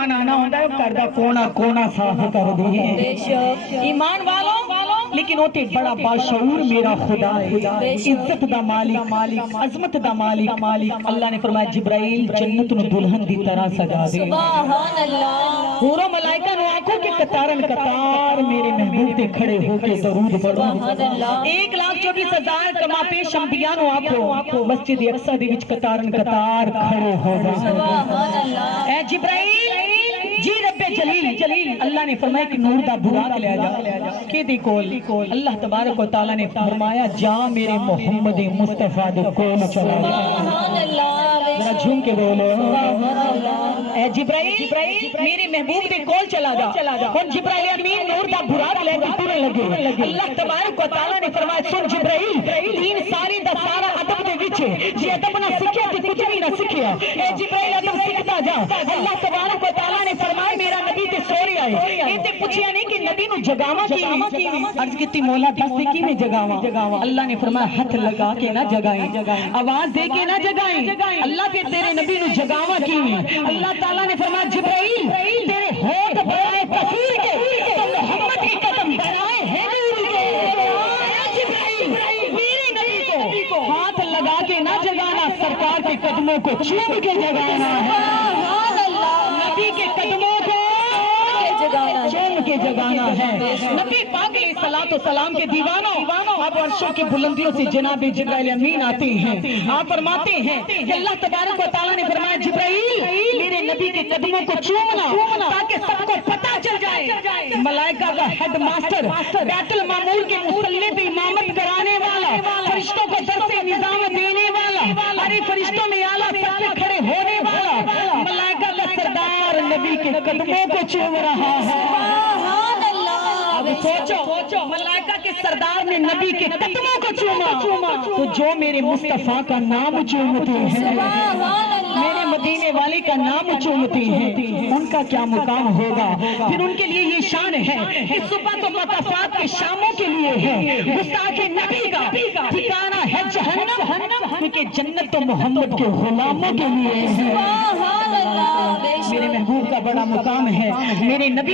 آنا ہوتا ہے کردہ کونا کونا صاف کر دے ایمان والوں لیکن ہوتے بڑا باشعور میرا خدا ہے، عزت دا مالک، عظمت دا مالک۔ اللہ نے فرمایا جبرائیل جنت نو دلہن دی طرح سجا دے، سبحان اللہ، حور و ملائکہ نو آنکھوں کے قطارن قطار میرے محبوب تے کھڑے ہو کے درود پڑھو۔ 1,24,000 کما پیش انبیاء نو آنکھوں مسجد اقصی دی وچ قطارن قطار کھڑے ہو جا۔ سبحان اللہ، اے جبرائیل جی رب جلیل، اللہ نے فرمایا کہ نور دا براق لے جا کہ دی کول، اللہ تبارک و تعالیٰ نے فرمایا جا میرے محمد مصطفیٰ دے کول چلا جا۔ سبحان اللہ، ذرا جھوم کے بولو سبحان اللہ، اے جبرائیل میرے محبوب دے کول چلا جا۔ اور جبرائیل امین نور دا براق لے کے ٹرن لگے۔ اللہ تبارک و تعالیٰ نے فرمایا سن جبرائیل دین ساری دا سارا ادب دے وچ جے ادب نہ سکھیا تے کچھ بھی نہ سکھیا، اے جبرائیل ادب سکھدا جا۔ اللہ تبارک و تعالیٰ نے فرمایا میرا نبی تے سوری آئے، اے تے پوچھیا نہیں کہ نبی نو جگاواں کی، عرض کیتی مولا دس تے کی میں جگاواں؟ اللہ نے فرمایا ہاتھ لگا کے نہ جگائیں، آواز دے کے نہ جگائیں، اللہ تے تیرے نبی نو جگاواں کی میں۔ اللہ تعالیٰ نے فرمایا جبرائیل تیرے ہونٹ بنائے کثیر کے تو محمد کے قدم بنائے ہیں نور کے۔ جبرائیل میرے نبی کو ہاتھ لگا کے نہ جگانا، سرکار کے قدموں کو چوم کے جگانا ہے، سبحان اللہ، نبی کے قدموں کو چوم کے جگانا ہے۔ نبی پاک علیہ الصلوۃ والسلام کے دیوانوں اب عرشوں کی بلندیوں سے جناب جبرائیل امین آتے ہیں، آپ فرماتے ہیں کہ اللہ تبارک و تعالیٰ نے فرمایا جبرائیل میرے نبی کے قدموں کو چومنا تاکہ سب کو پتہ چل جائے ملائکہ کا ہیڈ ماسٹر، بیت المعمور کے مصلی پہ امامت کرانے والا، فرشتوں کو درس نظام دینے والا، ارے فرشتوں میں اعلیٰ سب پہ کھڑے ہونے والا، ملائکہ کا سردار نبی کے قدموں کو چوم رہا ہے۔ سبحان اللہ، اب سوچو ملائکہ کے سردار نے نبی کے قدموں کو چوما تو جو میرے مصطفیٰ کا نام چومتے ہیں، سبحان اللہ، میرے مدینے والے کا نام چومتے ہیں، ان کا کیا مقام ہوگا؟ پھر ان کے لیے یہ شان ہے کہ صبح تو مقافات کے شاموں کے لیے ہے، گستاخ نبی کا ٹھکانہ ہے جہنم، کیونکہ جنت تو محمد کے غلاموں کے لیے ہے۔ سبحان اللہ، میرے محبوب کا بڑا مقام ہے، میرے نبی